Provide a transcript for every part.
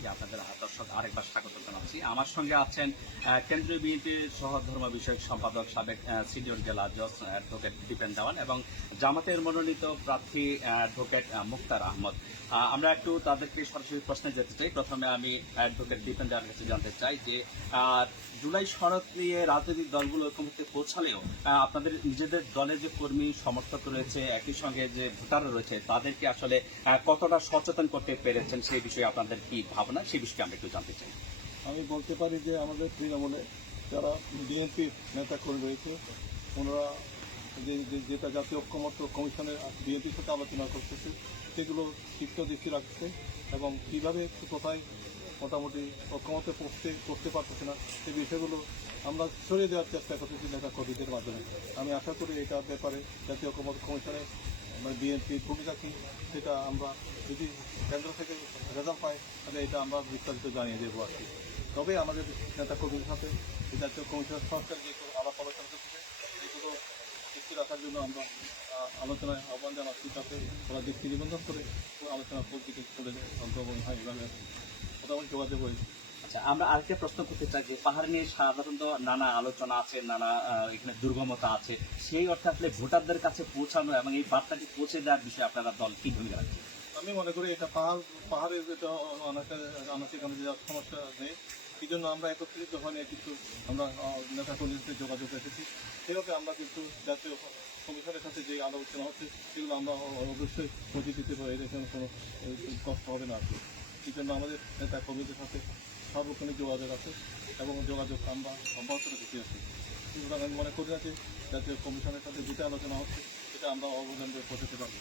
থেকে আপনাদের দর্শক আরেকবার স্বাগত জানাচ্ছি। আমার সঙ্গে আছেন কেন্দ্রীয় বিএনপির সহধর্ম বিষয়ক সম্পাদক সাবেক সিনিয়র জেলা জজ অ্যাডভোকেট দীপেন দেওয়ান এবং জামাতের মনোনীত প্রার্থী অ্যাডভোকেট মুক্তার আহমদ। আমরা একটু তাদেরকে সরাসরি প্রশ্নে যেতে চাই। প্রথমে আমি অ্যাডভোকেট দীপেন দেওয়ার কাছে জানতে চাই যে জুলাই সনদ নিয়ে রাজনৈতিক দলগুলো ঐক্যমত্যে পৌঁছালেও আপনাদের নিজেদের দলের যে কর্মী সমর্থক রয়েছে, একই সঙ্গে যে ভোটার রয়েছে, তাদেরকে আসলে কতটা সচেতন করতে পেরেছেন সেই বিষয়ে আপনাদের কি ভাবনা, সেই বিষয়ে আমরা একটু জানতে চাই। আমি বলতে পারি যে আমাদের তৃণমূলে যারা বিএনপির নেতাকর্মী রয়েছে, ওনারা যেটা জাতীয় ঐক্যমত্য কমিশনের বিএনপির সাথে আলোচনা করতেছে, সেগুলো তীক্ষ্ণ দৃষ্টি রাখছে এবং কীভাবে কোথায় মোটামুটি ঐক্যমতে করতে পারতেছে না, সেই বিষয়গুলো আমরা সরিয়ে দেওয়ার চেষ্টা করতেছি নেতাকর্মীদের মাধ্যমে। আমি আশা করি এটার ব্যাপারে জাতীয় ঐক্যমত্য কমিশনের বিএনপির ভূমিকা কী, সেটা আমরা যদি কেন্দ্র থেকে রেজাল্ট পাই তাহলে এটা আমরা বিস্তারিত জানিয়ে দেবো আর কি। তবে আমাদের নেতাকর্মীর সাথে জাতীয় কমিশনের সংস্কার যে আলাপ আলোচনা করছে, এগুলো দৃষ্টি রাখার জন্য আমরা আলোচনায় আহ্বান জানাচ্ছি, তাতে ওরা দৃষ্টি নিবন্ধন করে আলোচনা পদ্ধতি করে অংশগ্রহণ হয়, এভাবে মোটামুটি যোগাযোগ হয়েছে। আচ্ছা, আমরা আরেকটা প্রশ্ন করতে চাই যে পাহাড় নিয়ে সাধারণত নানা আলোচনা আছে, নানা এখানে দুর্গমতা আছে, সেই অর্থে আসলে ভোটারদের কাছে পৌঁছানো এবং এই বার্তাটি পৌঁছে দেওয়ার বিষয়ে আপনারা দল কি ভূমিকা রাখছে? আমি মনে করি এটা পাহাড়ের যেটা অনেকটা সেখানে যে সমস্যা নেই, এই জন্য আমরা একত্রিত হয়ে কিন্তু আমরা নেতাকর্মীদের সাথে যোগাযোগ রেখেছি। সেভাবে আমরা কিন্তু জাতীয় কমিশনের সাথে যে আলোচনা হচ্ছে সেগুলো আমরা অবশ্যই পৌঁছে দিতে পারি, এখানে কোনো কষ্ট হবে না আর কি। এই জন্য আমাদের নেতাকর্মীদের সাথে সর্বক্ষণিক যোগাযোগ আছে এবং যোগাযোগ আমরা অব্যাহত রেখেছি আছি। সুতরাং আমি মনে করি না যে জাতীয় কমিশনের সাথে যেটা আলোচনা হচ্ছে সেটা আমরা অবদান দিয়ে পৌঁছাতে পারবো।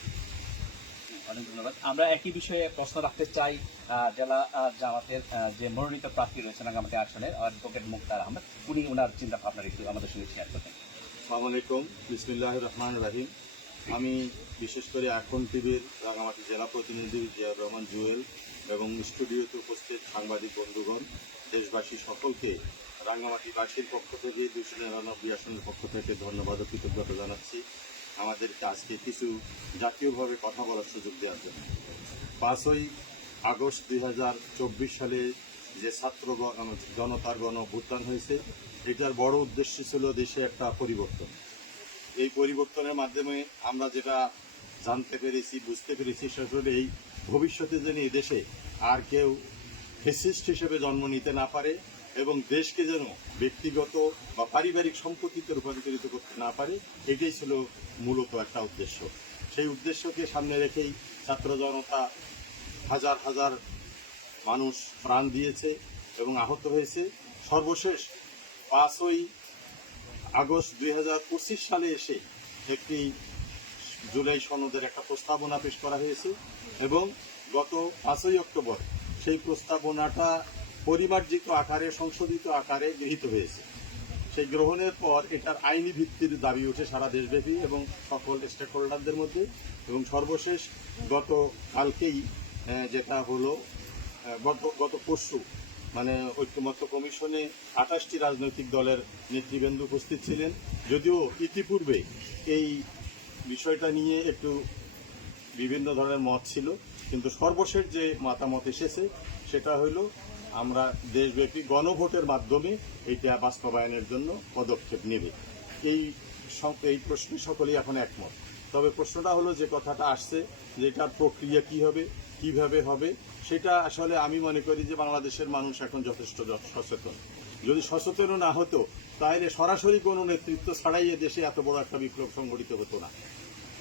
অনেক ধন্যবাদ। আমরা একই বিষয়ে প্রশ্ন রাখতে চাই জেলা জামাতের যে মনোনীত প্রার্থী রয়েছেন রাঙ্গামাটি আসনের অ্যাডভোকেট মুক্তার আহমদ, উনি ওনার চিন্তা ভাবনা একটু আমাদের সঙ্গে শেয়ার করতেন। আসসালামু আলাইকুম, বিসমিল্লাহির রহমানির রহিম। আমি বিশেষ করে এখন টিভির রাঙ্গামাটি জেলা প্রতিনিধি জিয়াউর রহমান জুয়েল এবং স্টুডিওতে উপস্থিত সাংবাদিক বন্ধুগণ, দেশবাসী সকলকে রাঙ্গামাটিবাসীর পক্ষ থেকে 299 আসনের পক্ষ থেকে ধন্যবাদ ও কৃতজ্ঞতা জানাচ্ছি আমাদেরকে আজকে কিছু জাতীয়ভাবে কথা বলার সুযোগ দেওয়ার জন্য। 5ই আগস্ট 2024 সালে যে ছাত্র জনতার গণ অভ্যুত্থান হয়েছে, এটার বড় উদ্দেশ্য ছিল দেশে একটা পরিবর্তন। এই পরিবর্তনের মাধ্যমে আমরা যেটা জানতে পেরেছি, বুঝতে পেরেছি, সেটা এই ভবিষ্যতে যেন এই দেশে আর কেউ ফ্যাসিস্ট হিসেবে জন্ম নিতে না পারে এবং দেশকে যেন ব্যক্তিগত বা পারিবারিক সম্পত্তিতে রূপান্তরিত করতে না পারে, এটাই ছিল মূলত একটা উদ্দেশ্য। সেই উদ্দেশ্যকে সামনে রেখেই ছাত্র জনতা হাজার হাজার মানুষ প্রাণ দিয়েছে এবং আহত হয়েছে। সর্বশেষ 5ই আগস্ট 2025 সালে এসে একটি জুলাই সনদের একটা প্রস্তাবনা পেশ করা হয়েছে এবং গত 5ই অক্টোবর সেই প্রস্তাবনাটা পরিমার্জিত আকারে, সংশোধিত আকারে গৃহীত হয়েছে। সেই গ্রহণের পর এটার আইনি ভিত্তির দাবি ওঠে সারা দেশব্যাপী এবং সকল স্টেক হোল্ডারদের মধ্যে। এবং সর্বশেষ গত কালকেই যেটা হলো, গত পরশু মানে ঐক্যমত্য কমিশনে 28টি রাজনৈতিক দলের নেতৃবৃন্দ উপস্থিত ছিলেন। যদিও ইতিপূর্বে এই বিষয়টা নিয়ে একটু বিভিন্ন ধরনের মত ছিল, কিন্তু সর্বশেষ যে মতামত এসেছে সেটা হলো আমরা দেশব্যাপী গণভোটের মাধ্যমে এটা বাস্তবায়নের জন্য পদক্ষেপ নেবে। এই প্রশ্নে সকলেই এখন একমত। তবে প্রশ্নটা হলো, যে কথাটা আসছে যে এটার প্রক্রিয়া কী হবে, কিভাবে হবে, সেটা আসলে আমি মনে করি যে বাংলাদেশের মানুষ এখন যথেষ্ট সচেতন। যদি সচেতন না হতো তাহলে সরাসরি কোনো নেতৃত্ব ছাড়াই দেশে এত বড় একটা বিপ্লব সংগঠিত হতো না।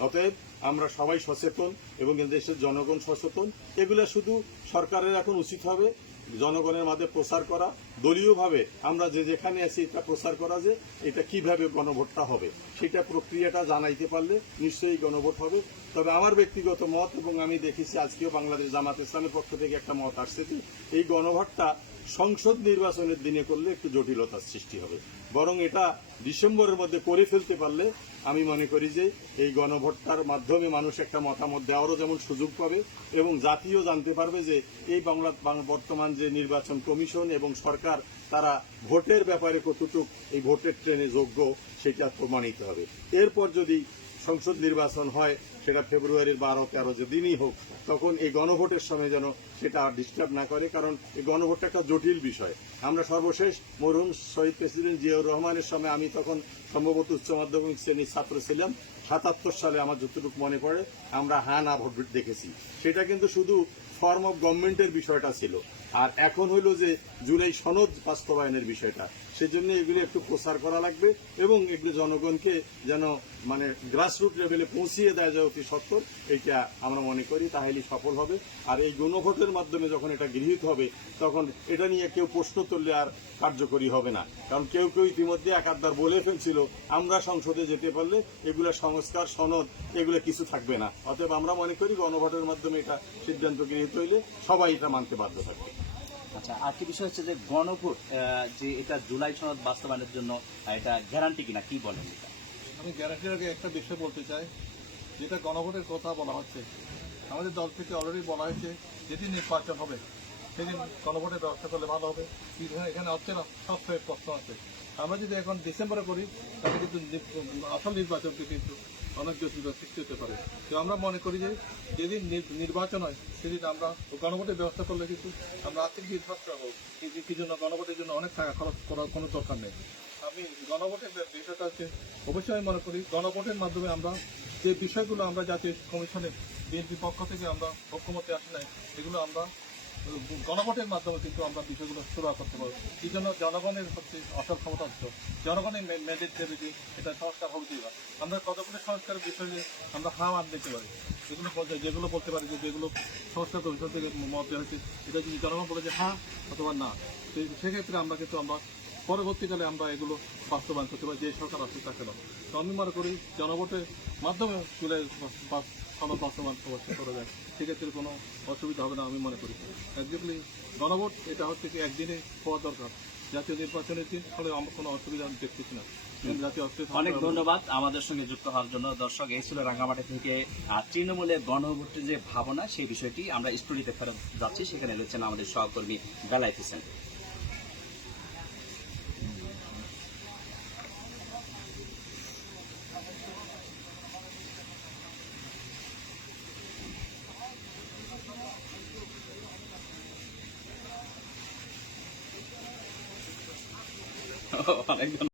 অতএব আমরা সবাই সচেতন এবং দেশের জনগণ সচেতন। এগুলো শুধু সরকারের এখন উচিত হবে জনগণের মাঝে প্রচার করা, দলীয়ভাবে আমরা যেখানে আছি এটা প্রচার করা, যে এটা কিভাবে গণভোটটা হবে সেটা প্রক্রিয়াটা জানাইতে পারলে নিশ্চয়ই গণভোট হবে। তবে আমার ব্যক্তিগত মত, এবং আমি দেখেছি আজকেও বাংলাদেশ জামাত ইসলামের পক্ষ থেকে একটা মত আসছে যে এই গণভোটটা সংসদ নির্বাচনের দিনে করলে একটু জটিলতার সৃষ্টি হবে, বরং এটা ডিসেম্বরের মধ্যে করে ফেলতে পারলে আমি মনে করি যে এই গণভোটটার মাধ্যমে মানুষ একটা মতামত দেওয়ারও যেমন সুযোগ পাবে এবং জাতিও জানতে পারবে যে এই বর্তমান যে নির্বাচন কমিশন এবং সরকার, তারা ভোটের ব্যাপারে কতটুকু এই ভোটের ট্রেনে যোগ্য সেটা প্রমাণিত হবে। এরপর যদি সংসদ নির্বাচন হয়, সেটা ফেব্রুয়ারির 12-13 যে দিনই হোক, তখন এই গণভোটের সময় যেন সেটা ডিস্টার্ব না করে, কারণ এই গণভোটটা একটা জটিল বিষয়। আমরা সর্বশেষ মরহুম শহীদ প্রেসিডেন্ট জিয়াউর রহমানের সময়, আমি তখন সম্ভবত উচ্চ মাধ্যমিক শ্রেণীর ছাত্র ছিলাম, 77 সালে আমার যতটুকু মনে পড়ে আমরা হ্যাঁ না ভোট দেখেছি। সেটা কিন্তু শুধু ফর্ম অফ গভর্নমেন্টের বিষয়টা ছিল, আর এখন হইল যে জুলাই সনদ বাস্তবায়নের বিষয়টা। সেজন্য এগুলো একটু প্রচার করা লাগবে এবং এগুলো জনগণকে যেন মানে গ্রাসরুট লেভেলে পৌঁছিয়ে দেওয়া যায় অতি সত্বর, এইটা আমরা মনে করি তাহলেই সফল হবে। আর এই গণভোটের মাধ্যমে যখন এটা গৃহীত হবে, তখন এটা নিয়ে কেউ প্রশ্ন তুললে আর কার্যকরী হবে না, কারণ কেউ কেউ ইতিমধ্যে একাধবার বলে ফেলছিল আমরা সংসদে যেতে পারলে এগুলো সংস্কার সনদ এগুলো কিছু থাকবে না। অতএব আমরা মনে করি গণভোটের মাধ্যমে এটা সিদ্ধান্ত গৃহীত হইলে সবাই এটা মানতে বাধ্য থাকবে। আচ্ছা, আরেকটি বিষয় হচ্ছে যে গণভোট যে এটা জুলাই সনদ বাস্তবায়নের জন্য এটা গ্যারান্টি কিনা, কি বলেন এটা? আমি গ্যারান্টির আগে একটা বিষয় বলতে চাই, যেটা গণভোটের কথা বলা হচ্ছে, আমাদের দল থেকে অলরেডি বলা হয়েছে যেদিন নির্বাচন হবে সেদিন গণভোটের ব্যবস্থা করলে ভালো হবে। এখানে হচ্ছে না, সব প্রশ্ন আছে। আমরা যদি এখন ডিসেম্বরে করি তাহলে কিন্তু আসল নির্বাচনকে কিন্তু অনেক জটিলতা সৃষ্টি হতে পারে। তো আমরা মনে করি যে যেদিন নির্বাচন হয় সেদিন আমরা গণভোটের ব্যবস্থা করলে কিন্তু আমরা আর্থিক নির্ভর হবো, কি জন্য গণভোটের জন্য অনেক টাকা খরচ করার কোনো দরকার নেই। আমি গণভোটের বিষয়টা হচ্ছে অবশ্যই আমি মনে করি গণভোটের মাধ্যমে আমরা যে বিষয়গুলো আমরা জাতীয় কমিশনে বিএনপির পক্ষ থেকে আমরা ঐক্যমত্যে আসি নাই, এগুলো আমরা গণভোটের মাধ্যমে কিন্তু আমরা বিষয়গুলো শুরু করতে পারবো। এই জন্য জনগণের হচ্ছে আসল ক্ষমতা হচ্ছে জনগণের ম্যান্ডেট দেবে যে এটা সংস্কার হবে কিনা। আমরা কতগুলো সংস্কারের বিষয় নিয়ে আমরা হার দিতে পারি, যেগুলো বলতে পারি যে যেগুলো সংস্কার কমিশন থেকে মত দেওয়া হয়েছে, এটা যদি জনগণ বলে যে হ্যাঁ অথবা না, সেক্ষেত্রে আমরা কিন্তু আমরা পরবর্তীকালে আমরা এগুলো বাস্তবায়ন করতে পারি, যে সরকার আছে তাকে না। তো আমি মনে করি জনভোটের মাধ্যমে জুলাই সনদ বাস্তবায়ন করা যায়, সেক্ষেত্রে কোনো অসুবিধা হবে না আমি মনে করি। একজাক্টলি গণভোট এটা হচ্ছে কি একদিনে হওয়া দরকার, জাতীয় নির্বাচনের দিন, ফলে আমরা কোনো অসুবিধা আমি দেখতেছি না। অনেক ধন্যবাদ আমাদের সঙ্গে যুক্ত হওয়ার জন্য। দর্শক, এই ছিল রাঙ্গামাটি থেকে তৃণমূলের গণভোটের যে ভাবনা, সেই বিষয়টি আমরা স্টুডিওতে ফেরত যাচ্ছি। সেখানে রয়েছেন আমাদের সহকর্মী বেলায়েত হোসেন। অনেক